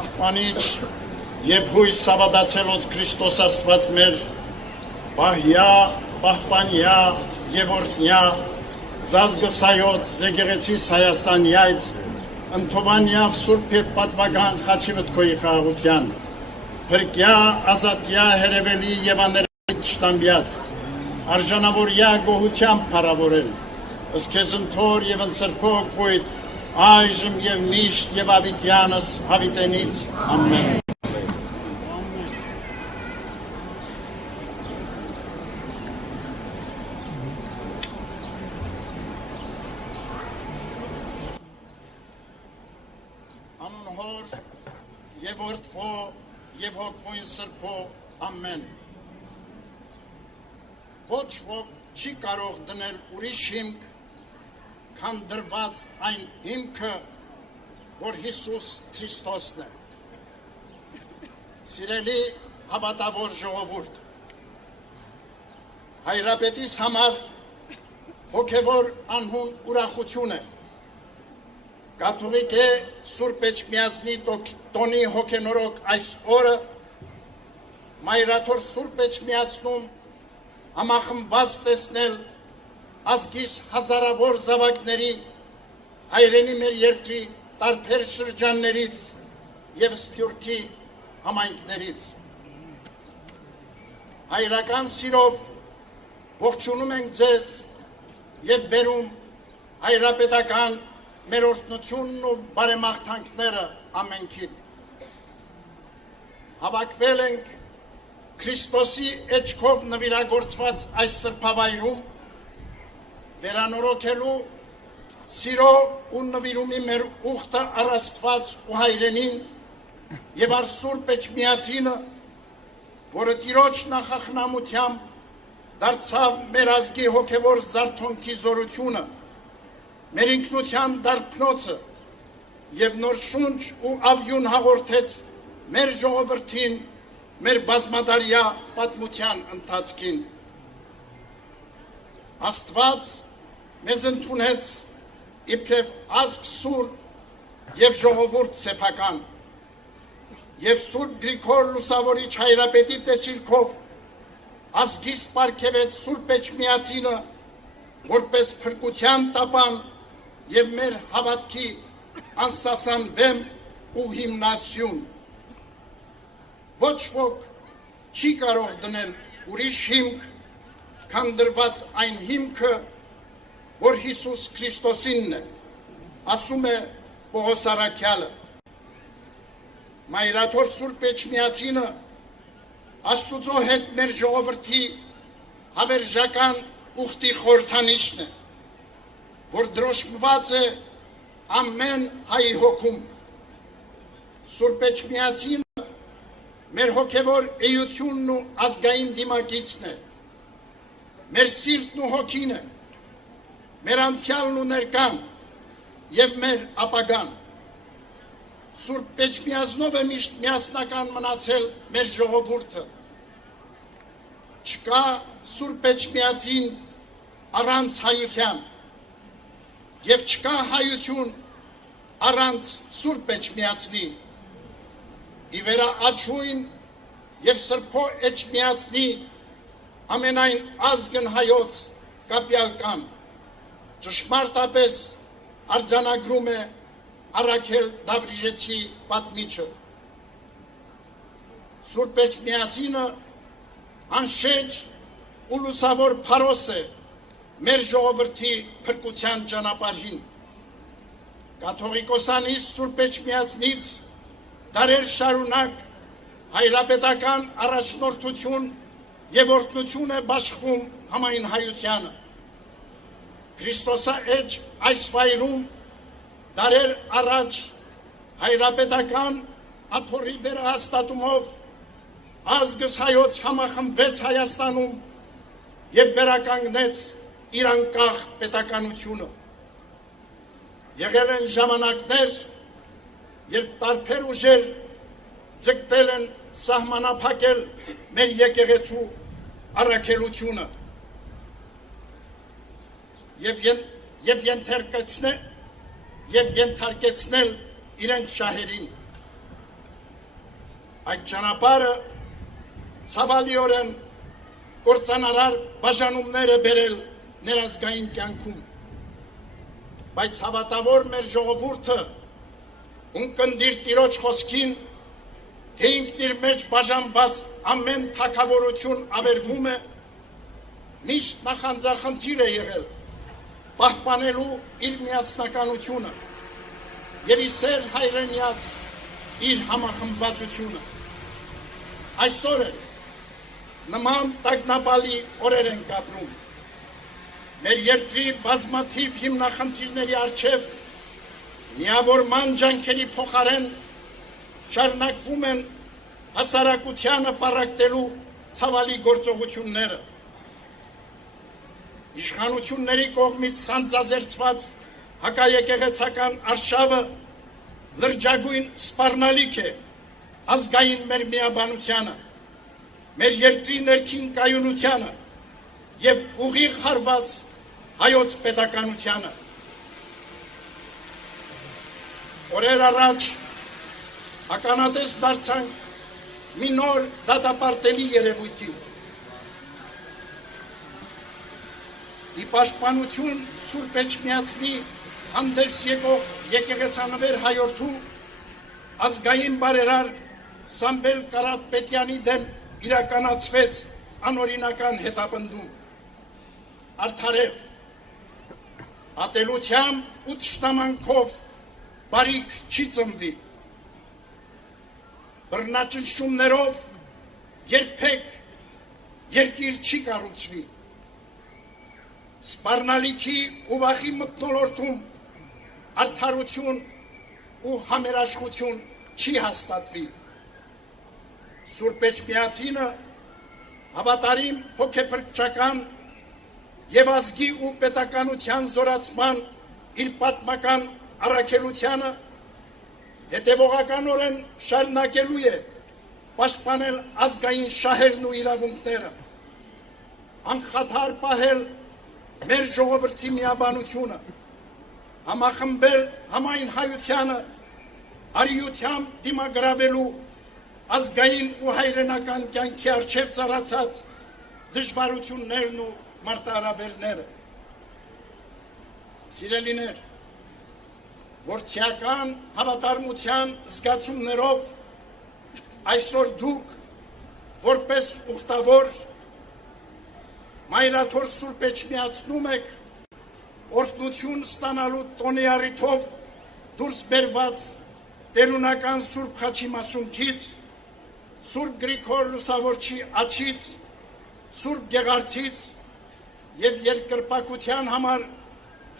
Պահպանիչ և հույս ավադացելոց Քրիստոս Աստված մեր, պահյա, պահպանյա և օրտնյա, զազգսայոց զեգեղեցիս Հայաստանյայց, ընթովանյավ սուրբ և պատվագան խաչիվտ քոյի խաղաղության, հրկյա, ազատյա, հերևելի և աներելի տշտամբյաց, արժանավորյա գոհությամբ փառավորել, ըստ քեզ ընթոր և ընծրփոք վույթ, այժմ և միշտ և ավիտյանս հավիտենից, ամեն։ Անուն հոր և որդվո և հոգվույն սրբո, ամեն։ Ոչ ոք չի կարող դնել ուրիշ հիմք, քան դրված այն հիմքը, որ Հիսուս Քրիստոսն է։ Սիրելի հավատավոր ժողովուրդ, Հայրապետիս համար հոգևոր անհուն ուրախություն է։ Կաթողիկե Սուրբ Էջմիածնի տոնի հոգենորոք այս օրը Մայրաթոր Սուրբ Էջմիածնում համախմբված տեսնել ազգիս հազարավոր զավակների, հայրենի մեր երկրի տարբեր շրջաններից և Սփյուռքի համայնքներից։ Հայրական սիրով ողջունում ենք ձեզ և բերում հայրապետական մեր օրհնությունն ու բարեմաղթանքները ամենքիդ։ Հավաքվել ենք Քրիստոսի էջքով նվիրագործված այս սրբավայրում վերանորոգելու սիրո ու նվիրումի մեր ուխտը առ Աստված ու հայրենին և առ Սուրբ Էջմիածինը, որը Տիրոջ նախախնամությամբ դարձավ մեր ազգի հոգևոր զարթոնքի զորությունը, մեր ինքնության դարբնոցը և նոր շունչ ու ավյուն հաղորդեց մեր ժողովրդին, մեր բազմադարյա պատմության ընթացքին։ Աստված մեզ ընդունեց իբրև ազգ սուրբ և ժողովուրդ սեփական և Սուրբ Գրիգոր Լուսավորիչ Հայրապետի տեսիլքով ազգիս պարգևեց Սուրբ Էջմիածինը որպես փրկության տապան և մեր հավատքի անսասան վեմ ու հիմնասյուն։ Ոչ ոք չի կարող դնել ուրիշ հիմք, քան դրված այն հիմքը, որ Հիսուս Քրիստոսինն է, ասում է Պողոս առաքյալը։ Մայրաթոր Սուրբ Էջմիածինը Աստուծո հետ մեր ժողովրդի հավերժական ուխտի խորհրդանիշն է, որ դրոշմված է ամեն հայի հոգում։ Սուրբ Էջմիածինը մեր հոգևոր էությունն ու ազգային դիմակիցն է, մեր սիրտն ու հոգին է, մեր անցյալն ու ներկան և մեր ապագան։ Սուրբ Էջմիածնով է միշտ միասնական մնացել մեր ժողովուրդը։ Չկա Սուրբ Էջմիածին առանց հայության և չկա հայություն առանց Սուրբ Էջմիածնի։ Ի վերաաչույն և Սրբո Էջմիածնի ամենայն ազգն հայոց կապյալ կան, ճշմարտապես արձանագրում է Առաքել Դավրիժեցի պատմիչը։ Սուրբ Էջմիածինը անշեջ ու լուսավոր փարոս է մեր ժողովրդի փրկության ճանապարհին։ Կաթողիկոսանից Սուրբ Էջմիածնից դարեր շարունակ հայրապետական առաջնորդություն և օրհնություն է բաշխվում համայն հայությանը։ Քրիստոսաէջ այս վայրում դարեր առաջ հայրապետական աթոռի վերահաստատումով ազգս հայոց համախմբվեց Հայաստանում և վերականգնեց իր անկախ պետականությունը։ Եղել են ժամանակներ, երբ տարբեր ուժեր ձգտել են սահմանափակել մեր եկեղեցու առաքելությունը և, ենթարկեցնել իրենք շահերին։ Այդ ճանապարհը ցավալիորեն կործանարար բաժանումներ է բերել ներազգային կյանքում, բայց հավատավոր մեր ժողովուրդը ունկնդիր տիրոջ խոսքին, թե ինքն իր մեջ բաժանված ամեն թագավորություն ավերվում է, միշտ նախանձախնդիր է եղել պահպանելու իր միասնականությունը եւ իսեր հայրենյաց իր համախմբվածությունը։ Այսօր էլ նման տագնապալի օրեր ենք ապրում։ Մեր երկրի բազմաթիվ հիմնախնդիրների առջև միավորման ջանքերի փոխարեն շարունակվում են հասարակությանը պառակտելու ցավալի գործողությունները։ Իշխանությունների կողմից սանձազերծված հակաեկեղեցական արշավը լրջագույն սպառնալիք է ազգային մեր միաբանությանը, մեր երկրի ներքին կայունությանը եւ ուղիղ հարված հայոց պետականությանը։ Օրեր առաջ ականատես դարձանք մի նոր դատապարտելի երևույթի։ Ի պաշտպանություն Սուրբ Էջմիածնի հանդես եկող եկեղեցանվեր հայորդու ազգային բարերար Սամվել Կարապետյանի դեմ իրականացվեց անօրինական հետապնդում։ Արդարև, ատելությամբ ու թշնամանքով բարիք չի ծնվի։ Բռնաճնշումներով երբեք երկիր չի կառուցվի։ Սպառնալիքի ու վախի մթնոլորտում արդարություն ու համերաշխություն չի հաստատվի։ Սուրբ Էջմիածինը հավատարիմ հոգեփրկչական եւ ազգի ու պետականության զորացման իր պատմական առաքելությանը հետևողականորեն շարունակելու է պաշտպանել ազգային շահերն ու իրավունքները, անխաթար պահել մեր ժողովրդի միաբանությունը, համախմբել համայն հայությանը արիությամբ դիմագրավելու ազգային ու հայրենական կյանքի առջև ծառացած դժվարություններն ու մարտահրավերները։ Սիրելիներ, որդիական հավատարմության զգացումներով այսօր դուք որպես ուխտավոր մայրաթոր Սուրբ Էջմիածնում եք օրհնություն ստանալու տոնի առիթով դուրս բերված տերունական Սուրբ Խաչի մասունքից, Սուրբ Գրիգոր Լուսավորչի աջից, Սուրբ Գեղարդից եւ երկրպագության համար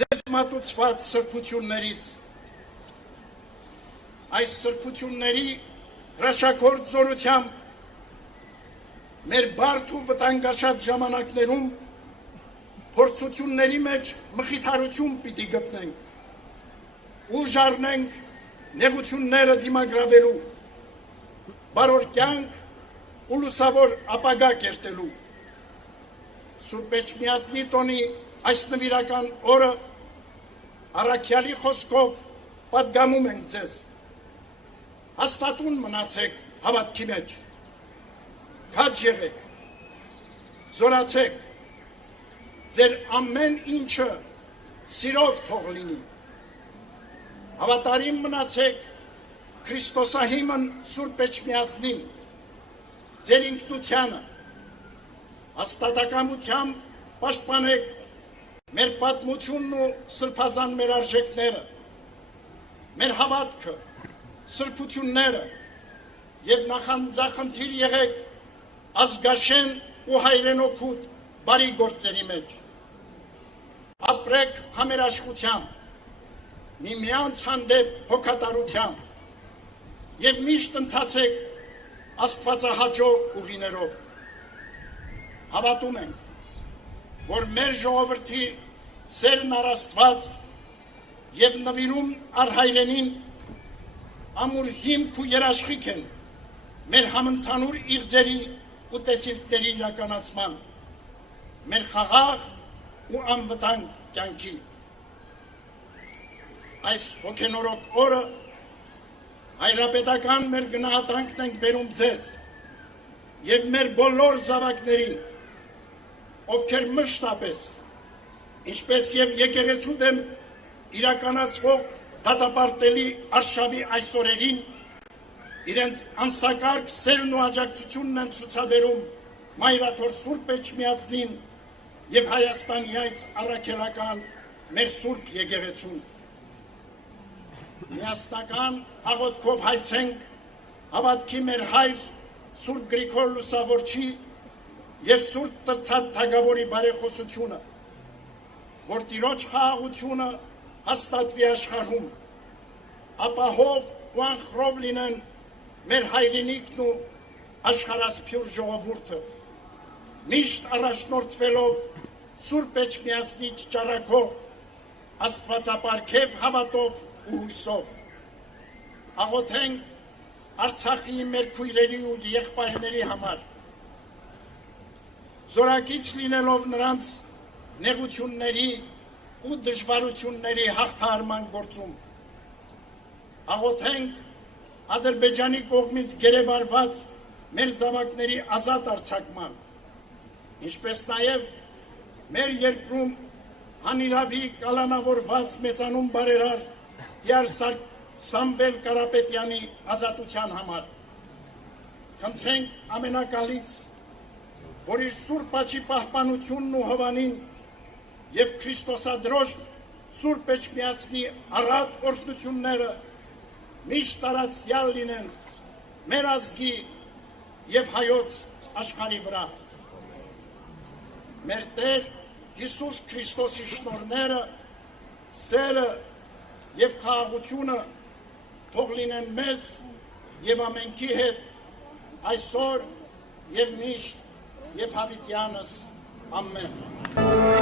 ձեզ մատուցված սրբություններից։ Այս սրբությունների հրաշագործ զորությամբ մեր բարդ ու վտանգաշատ ժամանակներում փորձությունների մեջ մխիթարություն պիտի գտնենք ու ժառնենք նեղությունները դիմագրավելու, բարոր կյանք ու լուսավոր ապագա կերտելու։ Սուրբ Էջմիածնի տոնի այս նվիրական օրը առաքյալի խոսքով պատգամում ենք ձեզ։ Հաստատուն մնացեք հավատքի մեջ, քաջ եղեք, զորացեք, ձեր ամեն ինչը սիրով թող լինի, հավատարիմ մնացեք Քրիստոսահիմն Սուրբ Էջմիածնին, ձեր ինքնությանը, հաստատակամությամբ պաշտպանեք մեր պատմությունն ու սրբազան մեր արժեքները, մեր հավատքը, սրբությունները եւ նախանձախնդիր եղեք ազգաշեն ու հայրենօգուտ բարի գործերի մեջ։ Ապրեք համերաշխությամբ, միմյանց հանդեպ հոգատարությամբ եւ միշտ ընթացեք աստվածահաճո ուղիներով։ Հավատում ենք, որ մեր ժողովրդի սերն առ Աստված եւ նվիրում առ հայրենին ամուր հիմք ու երաշխիք են մեր համընդհանուր իղձերի ու տեսիլքների իրականացման, մեր խաղաղ ու անվտանգ կյանքի։ Այս հոգենորոք օրը հայրապետական մեր գնահատանքն ենք բերում ձեզ և մեր բոլոր զավակներին, ովքեր մշտապես, ինչպես և եկեղեցու դեմ իրականացվող դատապարտելի արշավի այս օրերին, իրենց անսակարգ սերն ու աջակցությունն են ցուցաբերում Մայրաթոր Սուրբ Էջմիածնին և Հայաստանի այս առաքելական մեր Սուրբ եկեղեցուն։ Միասնական աղոթքով հայցենք հավատքի մեր հայր Սուրբ Գրիգոր Լուսավորչի և Սուրբ Տրթատ Թագավորի բարեխոսությունը, որ Տիրոջ խաղաղությունը հաստատվի աշխարհում, ապահով ու անխռով լինեն մեր հայրենիքն ու աշխարհասփյուր ժողովուրդը, միշտ առաջնորդվելով Սուրբ Էջմիածնի ճառագող աստվածապարգև հավատով ու հույսով։ Աղոթենք Արցախի մեր քույրերի ու եղբայրների համար, զորակից լինելով նրանց նեղությունների ու դժվարությունների հաղթահարման գործում։ Աղոթենք Ադրբեջանի կողմից գերեվարված մեր զավակների ազատ արձակման, ինչպես նաև մեր երկրում անիրավի կալանավորված մեծանուն բարերար Տյար Սամվել Կարապետյանի ազատության համար։ Խնդրենք ամենակալից, որ իր Սուրբ Աչքի պահպանությունն ու հովանին և Քրիստոսադրոջ Սուրբ Էջմիածնի առատ օրհնությունները միշտ տարածյալ լինեն մեր ազգի և հայոց աշխարհի վրա։ Մեր Տեր Հիսուս Քրիստոսի շնորհները, սերը և խաղաղությունը թող լինեն մեզ և ամենքի հետ այսօր և միշտ և հավիտյանս ամեն։